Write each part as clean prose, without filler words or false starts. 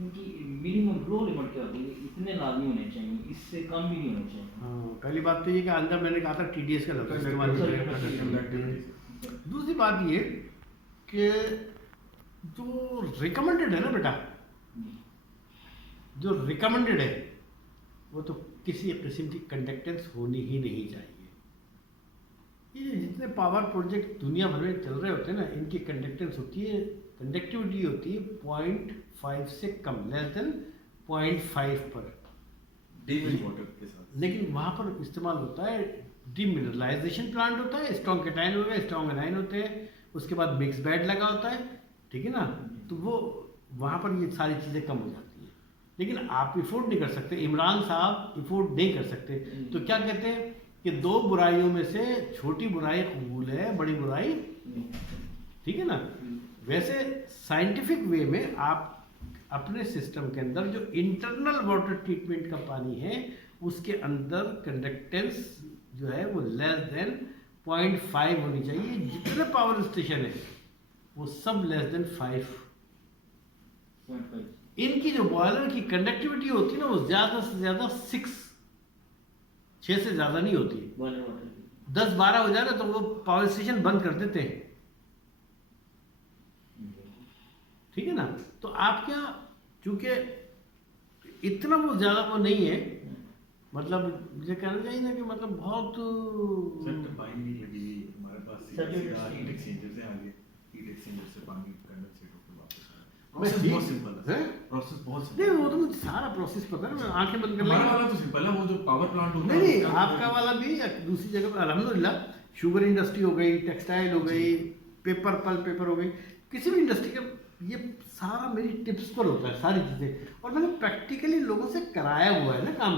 इनकी minimum flow limit क्या होती है? इतने लाजमी होने चाहिए, इससे कम भी नहीं होने चाहिए। हाँ, पहली बात तो ये कि अंदर मैंने कहा था TDS का लफ्ज़ इस्तेमाल नहीं करें। दूसरी बात ये कि जो रिकमेंडेड है ना बेटा, जो रिकमेंडेड है वो तो किसी किस्म की कंडक्टेंस होनी ही नहीं चाहिए। ये जितने पावर प्रोजेक्ट दुनिया भर में चल रहे होते हैं ना, इनकी कंडक्टेंस होती है, कंडक्टिविटी होती है 0.5 से कम, लेस देन 0.5 पर डीमिल वाटर के साथ। लेकिन वहाँ पर इस्तेमाल होता है डीमिनरलाइजेशन प्लांट होता है, स्ट्रॉन्ग कैटायन हो गया, स्ट्रॉन्ग एनाइन होते हैं, उसके बाद मिक्स बेड लगा होता है, ठीक है ना। तो वो वहाँ पर ये सारी चीज़ें कम हो जाती हैं। लेकिन आप इफोर्ड नहीं कर सकते, इमरान साहब इफोर्ड नहीं कर सकते। तो क्या कहते हैं कि दो बुराइयों में से छोटी बुराई कबूल है, बड़ी बुराई, ठीक है ना। वैसे साइंटिफिक वे में आप अपने सिस्टम के अंदर जो इंटरनल वाटर ट्रीटमेंट का पानी है उसके अंदर कंडक्टेंस जो है वो लेस देन 0.5 होनी चाहिए। जितने पावर स्टेशन है वो सब लेस देन 5। इनकी जो बॉयलर की कंडक्टिविटी होती है ना वो ज़्यादा से ज़्यादा 6 से ज़्यादा नहीं होती। 10-12 हो जाए ना तो वो पावर स्टेशन बंद कर देते हैं, ठीक है ना। तो आप क्या, चूंकि इतना वो ज़्यादा वो नहीं है, मतलब मुझे कहना चाहिए ना कि मतलब बहुत टरबाइन भी लगी हमारे पास, हीट एक्सचेंजर से आगे, हीट एक्सचेंजर से पानी कंडेंसेट होकर वापस आ रहा है। प्रोसेस बहुत सिंपल है, प्रोसेस बहुत सिंपल नहीं, वो तो मुझे सारा प्रोसेस पता है, मैं आंखें बंद कर लेंगे। हमारा वाला तो सिंपल है, वो जो पावर प्लांट होता है नहीं, आपका वाला भी दूसरी जगह पर अल्हम्दुलिल्लाह शुगर इंडस्ट्री हो गई, टेक्सटाइल हो गई, पेपर पल्प पेपर हो गई, किसी भी इंडस्ट्री का ये सारा मेरी टिप्स पर होता है सारी चीज़ें, और मैंने प्रैक्टिकली लोगों से कराया हुआ है ना काम,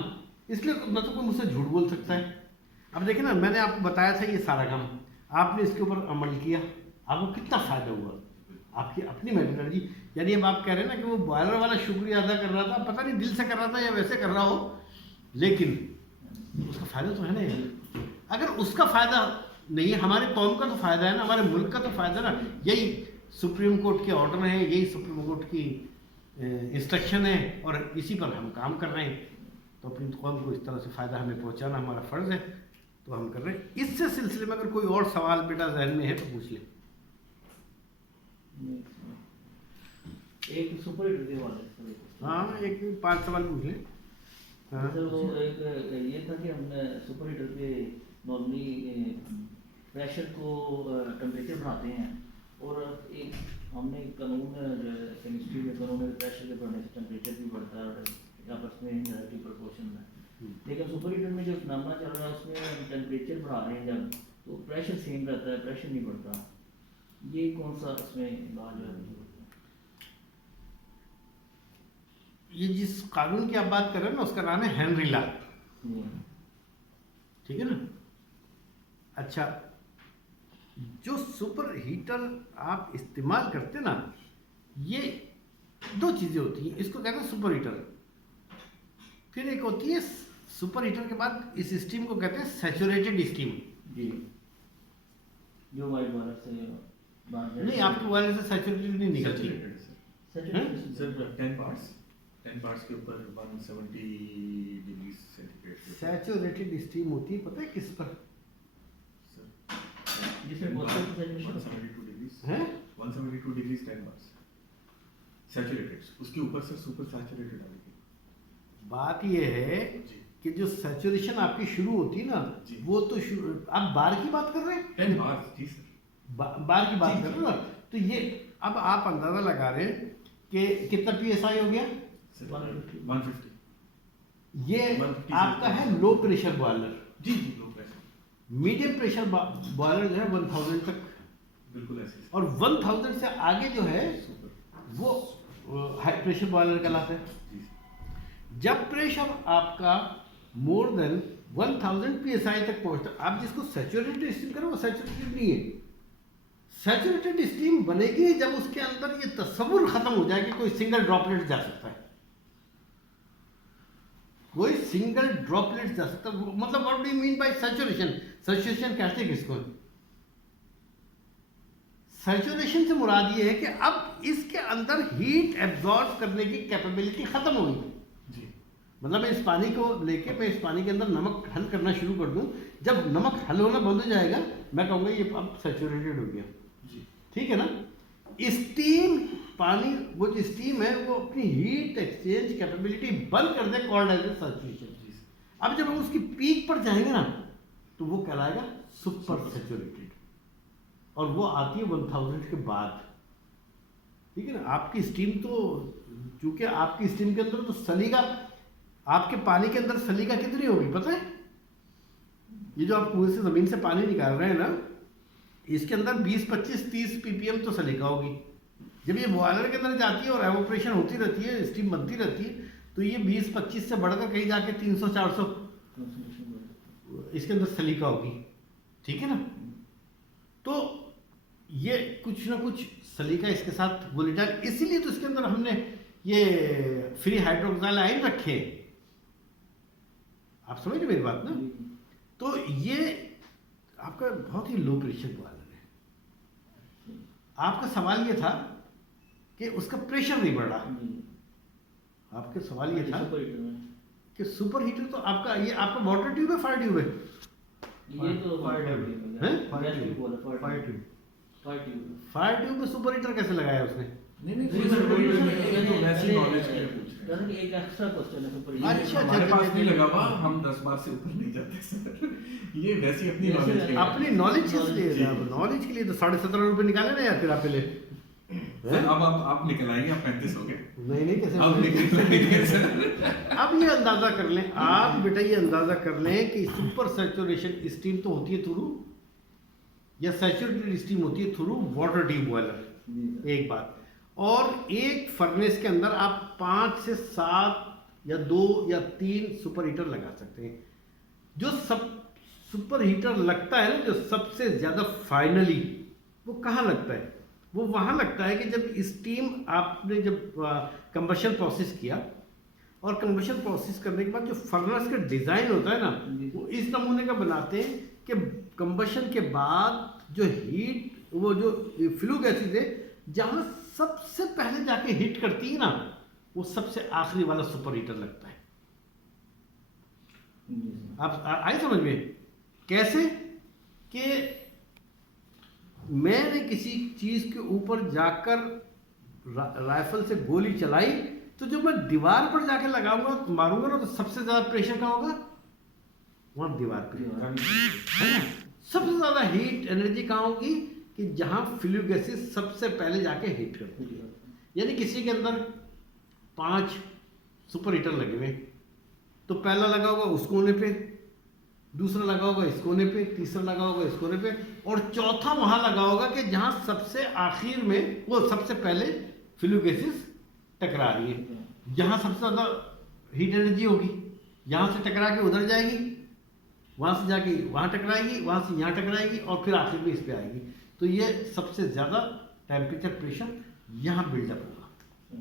इसलिए मतलब कोई मुझसे झूठ बोल सकता है। अब देखिए ना, मैंने आपको बताया था ये सारा काम, आपने इसके ऊपर अमल किया, आपको कितना फ़ायदा हुआ, आपकी अपनी मेथोडोलॉजी। यानी अब आप कह रहे हैं ना कि वो बॉयलर वाला शुक्रिया अदा कर रहा था, पता नहीं दिल से कर रहा था या वैसे कर रहा हो, लेकिन उसका फ़ायदा तो है ना यार। अगर उसका फ़ायदा नहीं है, हमारे कौम का तो फ़ायदा है ना, हमारे मुल्क का तो फ़ायदा ना। यही सुप्रीम कोर्ट के ऑर्डर हैं, यही सुप्रीम कोर्ट की इंस्ट्रक्शन है, और इसी पर हम काम कर रहे हैं। तो अपनी कौम को इस तरह से फ़ायदा हमें पहुंचाना हमारा फ़र्ज़ है, तो हम कर रहे हैं। इससे सिलसिले में अगर कोई और सवाल बेटा जहन में है तो पूछ लें। एक सुपर हीटर के वाले, हाँ, एक 5 सवाल पूछ लें। हाँ, तो एक ये था कि हमने सुपर हीटर पे नॉर्मली प्रेशर को टेम्परेचर बढ़ाते हैं, और एक हमने कानून केमिस्ट्री में कानून है प्रेशर के बढ़ने से टेम्परेचर भी बढ़ता है, और आपस में इनडायरेक्टली प्रोपोर्शन है। लेकिन सुपर हीटर में जो फिनोमेना चल रहा है उसमें हम टेम्परेचर बढ़ा रहे हैं जब, तो प्रेशर सेम रहता है, प्रेशर नहीं बढ़ता। ये कौन सा इसमें इलाज है? ये जिस कानून की आप बात कर रहे हैं ना उसका नाम है हेनरी लॉ, ठीक है ना। अच्छा, जो सुपर हीटर आप इस्तेमाल करते ना, ये 2 चीज़ें होती हैं, इसको कहते हैं सुपर हीटर। फिर एक होती है सुपर हीटर के बाद इस स्टीम को कहते हैं सैचुरेटेड स्टीम। जी, जो वाइट वाला से नहीं, आपके वाले से सैचुरेटेड नहीं निकलती। सिर्फ 10 पार्ट्स के ऊपर 170 डिग्री सेंटीग्रेड सैचुरेटेड स्टीम होती है, पता है किस पर? जिसमें 172 डिग्रीज है, 172 डिग्रीज 10 पार्ट्स सैचुरेटेड, उसके ऊपर से सुपर सैचुरेटेड आएगी। बात ये है कि जो सैचुरेशन आपकी शुरू होती है ना, वो तो आप बार की बात कर रहे हैं, 10 बार, जी सर, बार की बात कर रहे हो ना। तो ये अब आप अंदाजा लगा रहे हैं कि कितना PSI हो गया, 150। ये आपका है लो प्रेशर बॉयलर। जी जी, low pressure. Medium pressure boiler जो है 1000 तक, बिल्कुल ऐसे, और 1000 से आगे जो है वो हाई प्रेशर बॉयलर कहलाता है। जब प्रेशर आपका मोर देन 1000 PSI तक पहुंचता, आप जिसको सैचुरेटेड स्टीम करो वो सैचुरेटेड नहीं है। सैचुरेटेड स्टीम बनेगी जब उसके अंदर ये तस्वुर खत्म हो जाए कि कोई सिंगल ड्रॉपलेट जा सकता है, कोई सिंगल ड्रॉपलेट जा सकता है। मतलब what do you mean by saturation? Saturation कहते हैं किसको? सैचुरेशन से मुराद ये है कि अब इसके अंदर हीट एब्जॉर्ब करने की कैपेबिलिटी खत्म हो गई। जी मतलब मैं इस पानी को लेके मैं इस पानी के अंदर नमक हल करना शुरू कर दूं, जब नमक हल होना बंद हो जाएगा मैं कहूँगा ये अब सैचुरेटेड हो गया। जी ठीक है ना। स्टीम पानी, वो जो स्टीम है वो अपनी हीट एक्सचेंज कैपेबिलिटी बंद कर दे, कॉल्ड एज सैचुरेशन। जी अब जब हम उसकी पीक पर जाएंगे ना तो वो कहलाएगा सुपर सैचुरेटेड, और वो आती है 1000 के बाद। ठीक है ना। आपकी स्टीम तो, चूंकि आपकी स्टीम के अंदर तो सलीका, आपके पानी के अंदर सलीका कितनी होगी पता है? ये जो आप कुएं से जमीन से पानी निकाल रहे हैं ना, इसके अंदर 20, 25, 30 ppm तो सलीका होगी। जब ये बॉयलर के अंदर जाती है और एवोपरेशन होती रहती है, स्टीम बनती रहती है, तो ये 20, 25 से बढ़कर कहीं जाके 300, 400 इसके अंदर सलीका होगी। ठीक है ना। तो ये कुछ ना कुछ सलीका इसके साथ वोलेटाइल, इसीलिए तो इसके अंदर हमने ये फ्री हाइड्रोक्साइल आयन रखे। आप समझ रहे मेरी बात ना। तो ये आपका बहुत ही लो प्रेशर बॉयलर है। आपका सवाल ये था कि उसका प्रेशर नहीं बढ़ रहा। आपका सवाल ये था कि सुपर हीटर, तो आपका ये आपका वाटर ट्यूब है, फायर ट्यूब है? ये तो फायर ट्यूब है, फायर ट्यूब। फायर ट्यूब में सुपर हीटर कैसे लगाया उसने? नहीं ये तो वैसी नॉलेज के लिए पूछ रहे हैं। कारण कि एक एक्स्ट्रा क्वेश्चन है सुपर अच्छा, हीटर। हमारे पास नहीं लगा हुआ, हम 10 बार से ऊपर नहीं जाते सर। ये वैसी अपनी नॉलेज के लिए। अपनी नॉलेज के लिए, नॉलेज के लिए तो 17.5 रुपए निकाले ना यार फिर आप पहले। सर अब आप निकल आएंगे, आप 35 हो गए। नहीं कैसे अब निकल सर। अब ये अंदाजा कर लें आप बेटा, ये अंदाजा कर लें कि सुपर सैचुरेशन स्टीम तो होती है थ्रू, या सैचुरेटेड स्टीम होती है थ्रू वाटर ट्यूब बॉयलर। एक बात। और एक फर्नेस के अंदर आप 5 से 7 या 2 या 3 सुपर हीटर लगा सकते हैं। जो सब सुपर हीटर लगता है ना, जो सबसे ज्यादा फाइनली, वो कहाँ लगता है? वो वहां लगता है कि जब स्टीम आपने जब कंबशन प्रोसेस किया, और कंबशन प्रोसेस करने के बाद जो फर्नेस का डिजाइन होता है ना, वो इस नमूने का बनाते हैं कि कंबशन के बाद जो हीट, वो जो फ्लू गैसेज है, जहां सबसे पहले जाके हिट करती है ना, वो सबसे आखिरी वाला सुपर हीटर लगता है। आप आई समझ में? कैसे कि मैंने किसी चीज के ऊपर जाकर राइफल से गोली चलाई, तो जब मैं दीवार पर जाके लगाऊंगा, मारूंगा ना, तो सबसे ज्यादा प्रेशर कहाँ होगा? वहां दीवार पे। है ना? सबसे ज्यादा हीट एनर्जी कहाँ होगी? कि जहां फ्लू गैसेस सबसे पहले जाके हीट करती है। यानी किसी के अंदर 5 सुपर हीटर लगे हुए, तो पहला लगा होगा उस कोने पे, दूसरा लगा होगा इस कोने पे, तीसरा लगा होगा इस कोने पे, और चौथा वहां लगा होगा कि जहां सबसे आखिर में, वो सबसे पहले फ्लू गैसेस टकरा रही है, जहां सबसे ज्यादा हीट एनर्जी होगी, यहां से टकरा के उधर जाएगी, वहां से जाके वहां टकराएगी, वहां से यहां टकराएगी, और फिर आखिर में इस पे आएगी। तो ये सबसे ज्यादा टेम्परेचर प्रेशर यहां बिल्डअप होगा।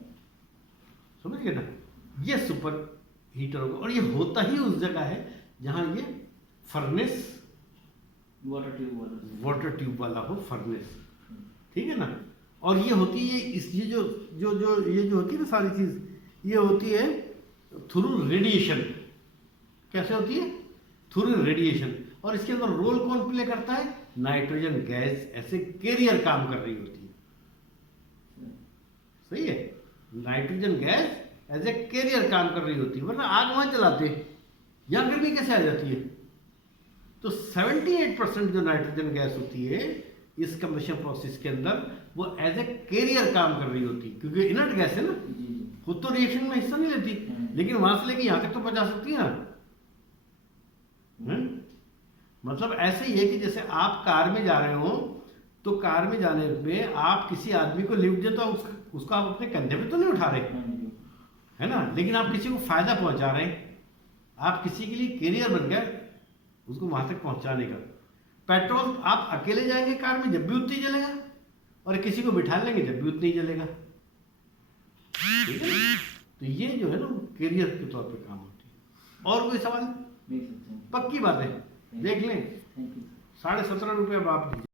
समझ गए ना। ये सुपर हीटर होगा, और ये होता ही उस जगह है जहां ये फर्नेस वाटर ट्यूब वाला हो, फर्नेस। ठीक है ना। और ये होती है ये जो होती है ना सारी चीज, ये होती है थ्रू रेडिएशन। कैसे होती है? Through radiation. और इसके अंदर रोल कौन प्ले करता है? नाइट्रोजन गैस ऐसे कैरियर काम कर रही होती है। सही है। Nitrogen gas as a carrier काम कर रही होती है, वरना आग वहां जलाते हैं, यहां गर्मी कैसे आ जाती है? तो 78% जो नाइट्रोजन गैस होती है इस कंबशन प्रोसेस के अंदर, वो एज ए कैरियर काम कर रही होती है, क्योंकि इनर्ट गैस है ना, खुद तो रिएक्शन में हिस्सा नहीं लेती, लेकिन वहां से लेके यहां तक तो पहुंचा सकती है ना। मतलब ऐसे ही है कि जैसे आप कार में जा रहे हो, तो कार में जाने में आप किसी आदमी को लिफ्ट दे, तो उसको आप अपने कंधे पे तो नहीं उठा रहे, है ना, लेकिन आप किसी को फायदा पहुंचा रहे हैं, आप किसी के लिए कैरियर बन गए उसको वहां तक पहुंचाने का। पेट्रोल आप अकेले जाएंगे कार में, जब भी उतना ही जलेगा, और किसी को बिठा लेंगे जब भी उतना ही जलेगा। ठीक है ना। तो ये जो है ना कैरियर के तौर पे काम होती है। और कोई सवाल? पक्की बात है, देख लें। 17.5 रुपये अब आप